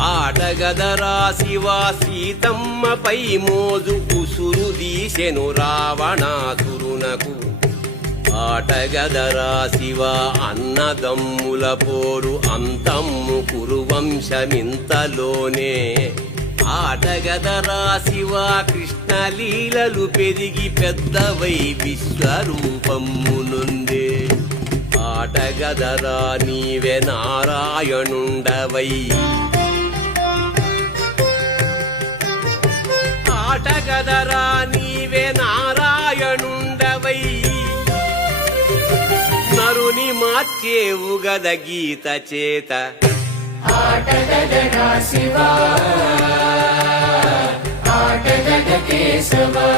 ఆటగదరా శివ సీతమ్మపై మోజు ఉసురు దీసెను రావణాసురునకు. ఆటగదరా శివ అన్నదమ్ముల పోరు అంతమ్ము కురువంశమింతలోనే. ఆటగదరా శివ కృష్ణలీలలు పెరిగి పెద్దవై విశ్వరూపమ్మునుందే. ఆటగదరా నీవే నారాయణుండవై. ఆటగదరా నీవే నారాయణుండవై. నరుని మార్చేవు గద గీత చేత. ఆటగదరా శివా ఆటగద కేశవా.